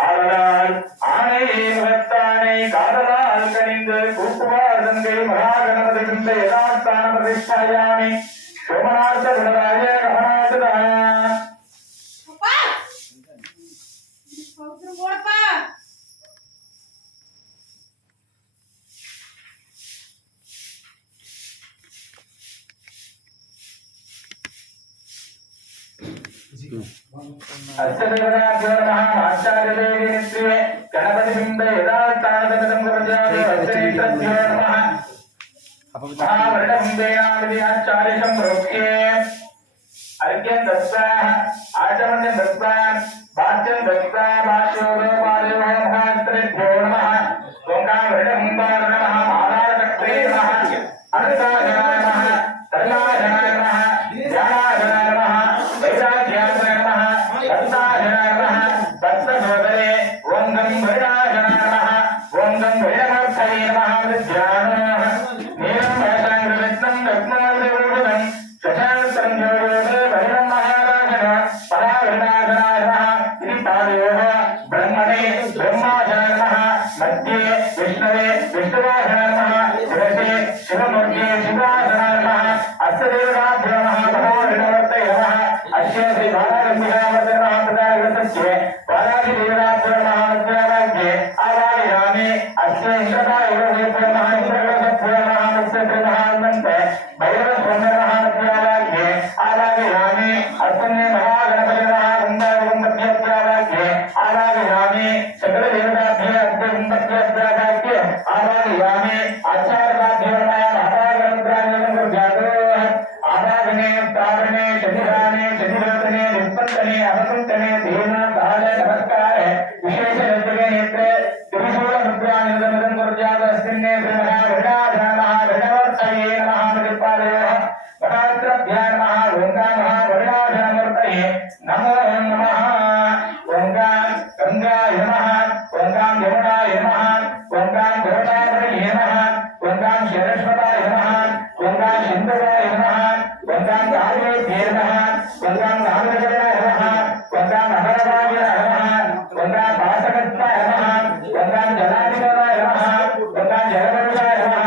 ஆதலால் ஆணையை முகத்தானை காதலால் கணிந்து கூட்டுவார் தந்தை மகாகணபதி யதாஸ்தான பிரதிஷ்டாயாமி சோமநாத குணராஜ ரமணாசதான अष्टदेवताभ्यो नमः आचार्यदेवीनित्ये गणपतिबिम्बे यदास्थानगतं गुरुजाते अष्टनेत्रभ्यो नमः महावर्णबिम्बेनादिति आचार्यं प्रोक्ष्ये अर्घ्यं दत्त्वा आचमन्यं दत्त्वा भाष्यं दत्त्वा भाष्योपपादयो महास्त्रेभ्यो नमः ओंकारवर्णबिम्बाय नमः आधारचक्रे नमः अनन्ताय नमः सर्वाय नमः ध्यानाय नमः वैराग्याय नमः दत्ताय नमः दत्तसोदरे ओं गं वैराय नमः ओं गं वैरमर्थये नमः विद्यानः नीलं वैशाङ्गरत्नं रत्नावृतं शशास्त्रं योगे वैरं महाराजः परावृणाधनाय नमः इति पादयोः ब्रह्मणे ब्रह्माय नमः मध्ये विष्णवे विष्णुवाय नमः शिरसे शिवमूर्ते शिवाय नमः अष्टदेवताभ्यो नमः भगवान् नमः अस्य श्री बालारम्भिकावर्तनः प्रदायतस्य बालादिदेवताभ्यो नमः मध्यावाक्ये आवाहयामि अस्य इन्द्रदायवभ्यो नमः इन्द्रगणभ्यो नमः मत्स्यभ्यः अन्ते भैरवस्वन्दनः मध्यावाक्ये आवाहयामि अस्मन्ने महागणपतिनः वृन्दावनमध्यावाक्ये आवाहयामि सकलदेवताभ्यो मध्यावाक्ये आवाहयामि आचार्याभ्यो नमः आराधने तारणे शनिराने शनिरातने निष्पत्तने अवसंतने देवना काले नमस्कार विशेष नेत्रे नेत्रे त्रिशूल मुद्रानिदमदं गुरुजातस्मिन्ने श्रीमहा वृणाधनः वृणवर्तये नमः मृत्पादयोः महात्राभ्यां नमः ओंकार वृणाधनमूर्तये नमो नमः ओंकार गंगाय नमः ओंकार यमुनाय नमः ओंकार गोदावरीये नमः ओंकार सरस्वताय नमः ओंकार सिंधुवाय नमः ओंकार कावेर्ये नमः ओंकार नागराजाय नमः ओंकार नगरवाय नमः ओंकार भासकत्वाय नमः ओंकार जलाधिपताय नमः ओंकार जलवरुषाय नमः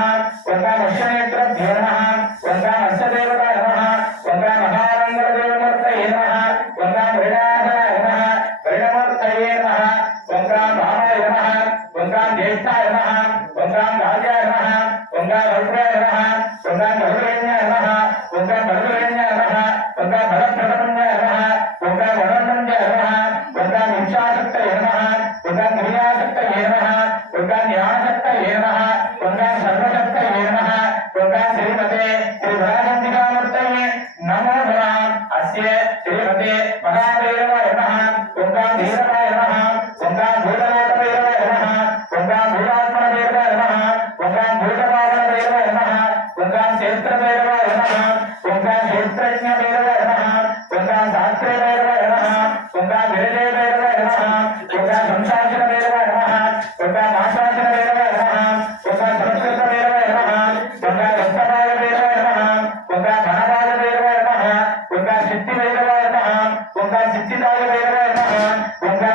ओंकार अष्टनेत्रभ्यो नमः ओंकार अष्टदेवताय नमः ओंकार महारंगदेवमूर्तये नमः ओंकार वृणाधनाय नमः वृणमूर्तये नमः ओंकार भावाय नमः ओंकार ज्येष्ठाय नमः ओंकार राजाय नमः ओंकार रुद्राय नमः ओंकार गरुडेन्याय नमः ओंकार बलदेवेन्याय नमः ओंकार बलप्रदमन्याय नमः ओंकार वरुणन्याय नमः ओंकार विंशाशक्तये नमः ओंकार क्रियाशक्तये नमः ओंकार ज्ञानशक्तये नमः ओंकार सर्वशक्तये नमः ओंकार श्रीमते श्रीभराचण्डिकामूर्तये नमो नमः अस्य श्रीमते महाभैरवाय नमः ओंकार धीरवाय नमः ओंकार भूतनाथभैरवाय नमः ओंकार भूतात्मभैरवाय नमः ओंकार भूतपावनभैरवाय नमः ओंकार क्षेत्रभैरवाय नमः ओंकार क्षेत्रज्ञभैरवाय नमः ओंकार शास्त्रभैरवाय नमः ओंकार विरजयभैरवाय नमः ओंकार संशासनभैरवाय नमः ओंकार नाशासनभैरवाय नमः ओंकार संस्कृतभैरवाय नमः ओंकार रक्तपालभैरवाय नमः ओंकार धनपालभैरवाय नमः ओंकार सिद्धिभैरवाय नमः ओंकार सिद्धिदायभैरवाय नमः ओंकार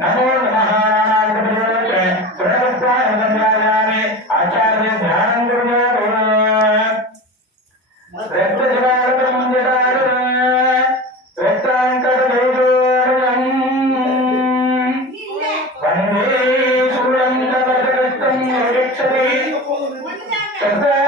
नमो नमः आचार्य ध्यान वंदे